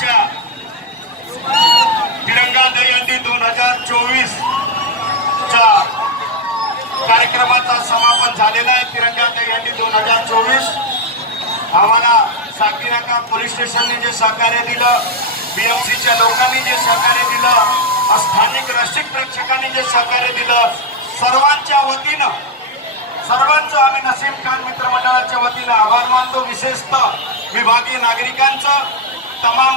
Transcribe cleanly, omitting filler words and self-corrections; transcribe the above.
आमच्या तिरंगा दहीहंडी 2024 च्या कार्यक्रमाचा समापन झालेला आहे। तिरंगा दहीहंडी 2024 आम्हाला साकीनाका पोलीस स्टेशनने जे सहकार्य दिलं, बीएमसीच्या लोकांनी जे सहकार्य दिलं, स्थानिक रसिक प्रेक्षकांनी जे सहकार्य दिलं, सर्वांच्या वतीनं सर्वांचं आम्ही नसीम खान मित्रमंडळाच्या वतीनं आभार मानतो। विशेषतः विभागीय नागरिकांचं, तमाम